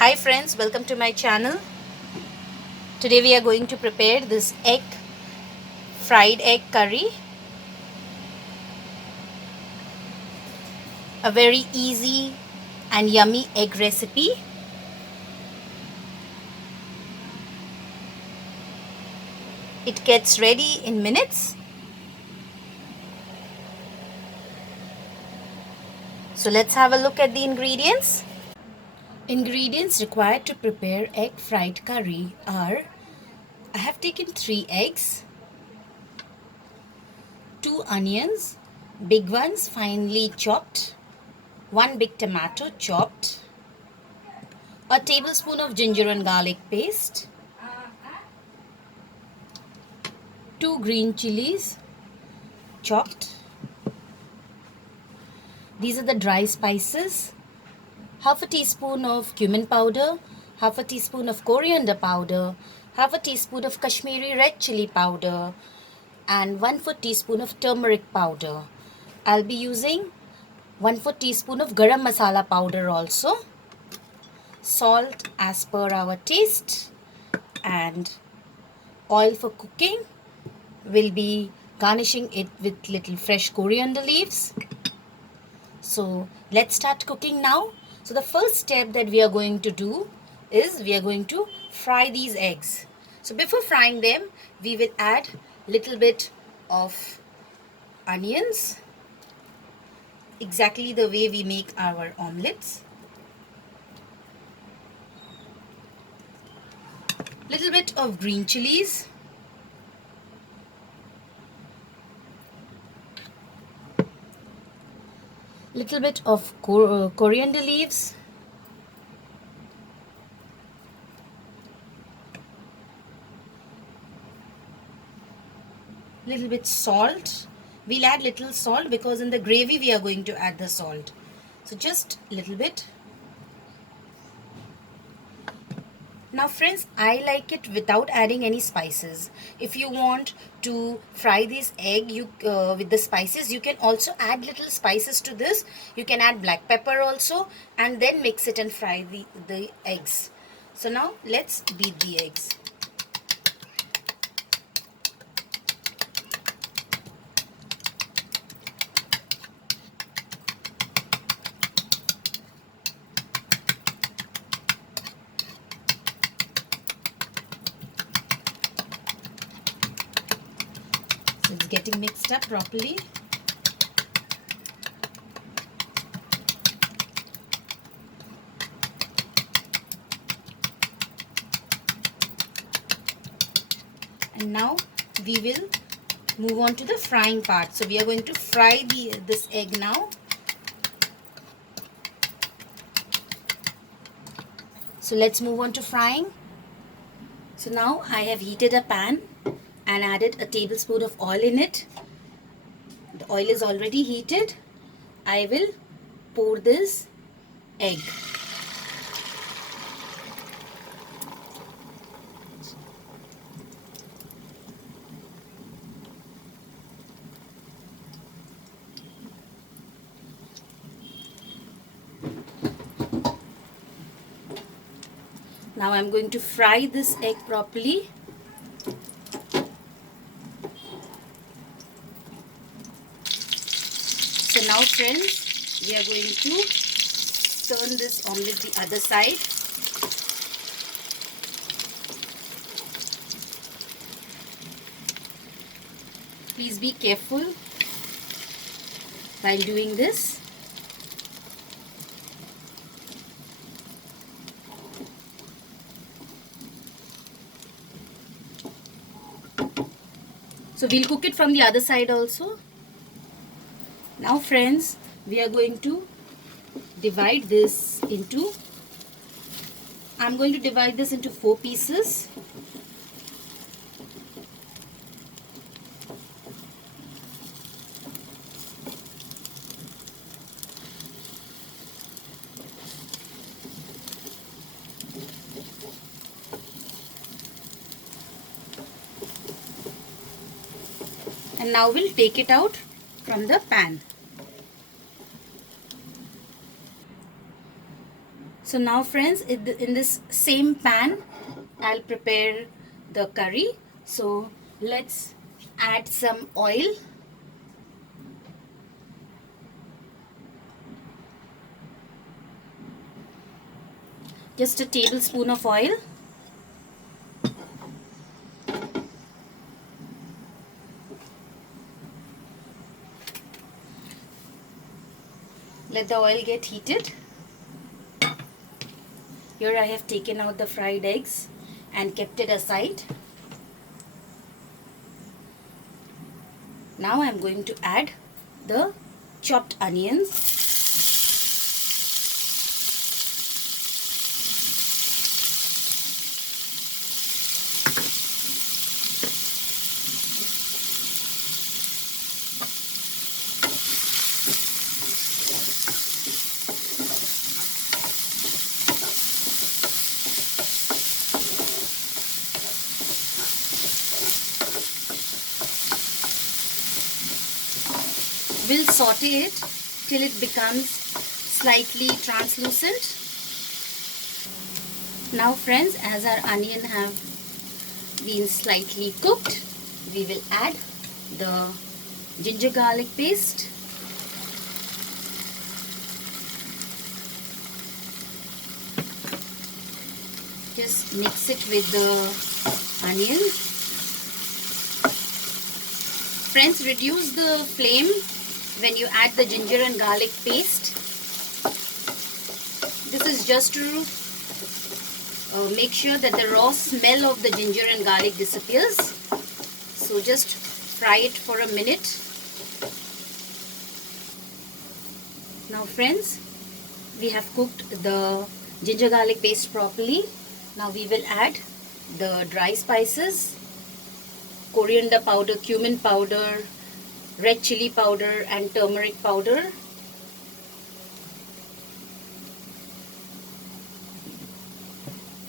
Hi friends, welcome to my channel. Today we are going to prepare this fried egg curry. A very easy and yummy egg recipe. It gets ready in minutes. So let's have a look at the ingredients. Ingredients required to prepare egg fried curry are: I have taken 3 eggs, 2 onions, big ones finely chopped, 1 big tomato chopped, a tablespoon of ginger and garlic paste, 2 green chilies chopped. These are the dry spices: half a teaspoon of cumin powder, half a teaspoon of coriander powder, half a teaspoon of Kashmiri red chili powder, and 1/4 teaspoon of turmeric powder. I'll be using 1/4 teaspoon of garam masala powder also. Salt as per our taste, and oil for cooking. We'll be garnishing it with little fresh coriander leaves. So let's start cooking now. So the first step that we are going to do is we are going to fry these eggs. So before frying them, we will add little bit of onions, exactly the way we make our omelets. Little bit of green chilies. Little bit of coriander leaves. Little bit salt. We'll add little salt because in the gravy we are going to add the salt. So just little bit. Now friends, I like it without adding any spices. If you want to fry this egg with the spices, you can also add little spices to this. You can add black pepper also and then mix it and fry the eggs. So now let's beat the eggs. So it's getting mixed up properly. And now we will move on to the frying part. So we are going to fry this egg now. So let's move on to frying. So now I have heated a pan and added a tablespoon of oil in it. The oil is already heated. I will pour this egg. Now I'm going to fry this egg properly. So now friends, we are going to turn this omelette the other side. Please be careful while doing this. So we'll cook it from the other side also. Now friends, we are going to divide this into, I'm going to divide this into 4 pieces. And now we'll take it out from the pan. So now friends, in this same pan, I'll prepare the curry. So let's add some oil. Just a tablespoon of oil. Let the oil get heated. Here I have taken out the fried eggs and kept it aside. Now I am going to add the chopped onions. We'll saute it till it becomes slightly translucent. Now friends, as our onion have been slightly cooked, we will add the ginger garlic paste. Just mix it with the onions. Friends, reduce the flame when you add the ginger and garlic paste. This is just to make sure that the raw smell of the ginger and garlic disappears. So just fry it for a minute. Now friends, we have cooked the ginger garlic paste properly. Now we will add the dry spices, coriander powder, cumin powder, red chili powder and turmeric powder.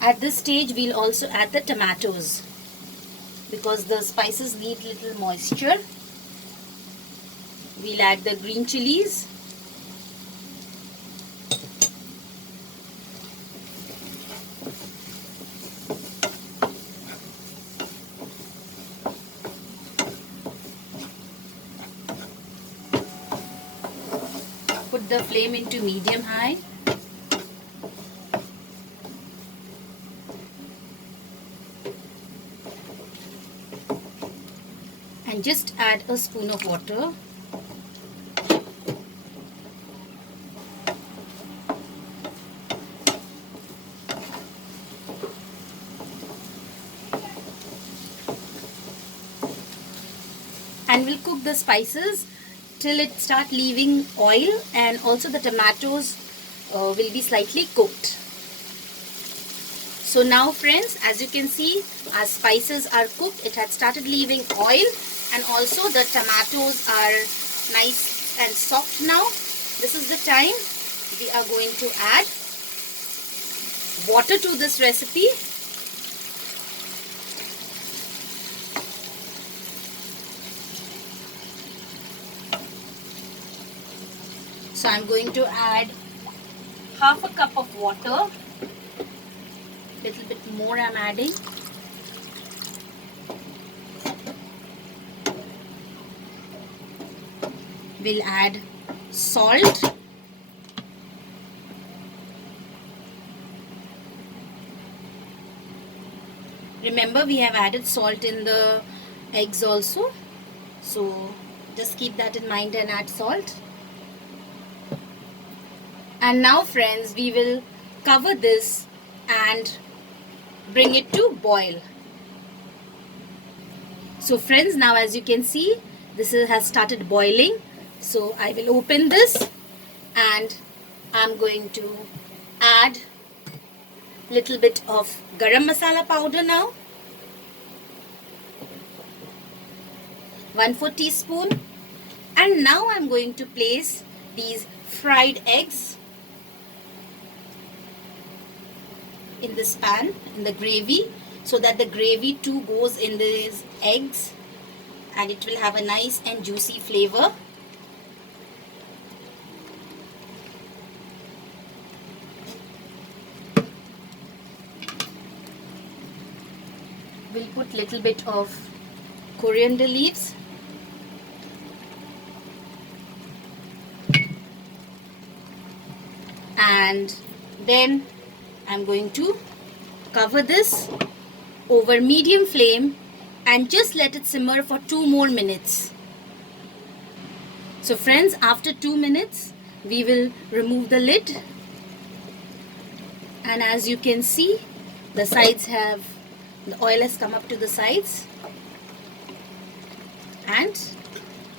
At this stage we'll also add the tomatoes because the spices need little moisture. We'll add the green chilies. Put the flame into medium high. And just add a spoon of water. And we'll cook the spices till it start leaving oil, and also the tomatoes will be slightly cooked. So now friends, as you can see, our spices are cooked. It had started leaving oil, and also the tomatoes are nice and soft now. This is the time we are going to add water to this recipe. So I'm going to add half a cup of water. Little bit more I'm adding. We'll add salt. Remember, we have added salt in the eggs also. So just keep that in mind and add salt. And now friends, we will cover this and bring it to boil. So friends, now as you can see, this has started boiling. So I will open this and I'm going to add little bit of garam masala powder now. 1/4 teaspoon. And now I'm going to place these fried eggs in this pan, in the gravy, so that the gravy too goes in these eggs and it will have a nice and juicy flavor. we'll put little bit of coriander leaves. And then I'm going to cover this over medium flame and just let it simmer for 2 more minutes. So friends, after 2 minutes, we will remove the lid. And as you can see, the oil has come up to the sides. And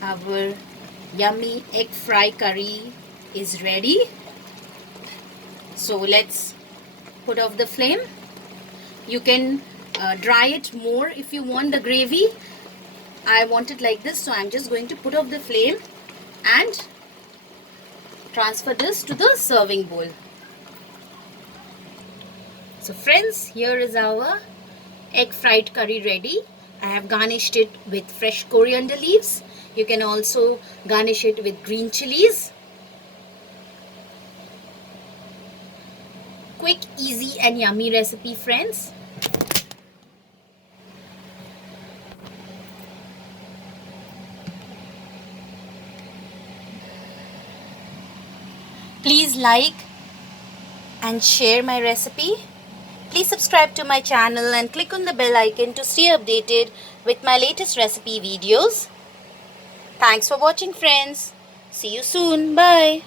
our yummy egg fry curry is ready. So let's put off the flame. You can dry it more if you want the gravy. I want it like this, so I'm just going to put off the flame and transfer this to the serving bowl. So friends, here is our egg fried curry ready. I have garnished it with fresh coriander leaves. You can also garnish it with green chilies. Quick, easy and yummy recipe, friends. Please like and share my recipe. Please subscribe to my channel and click on the bell icon to stay updated with my latest recipe videos. Thanks for watching, friends. See you soon. Bye.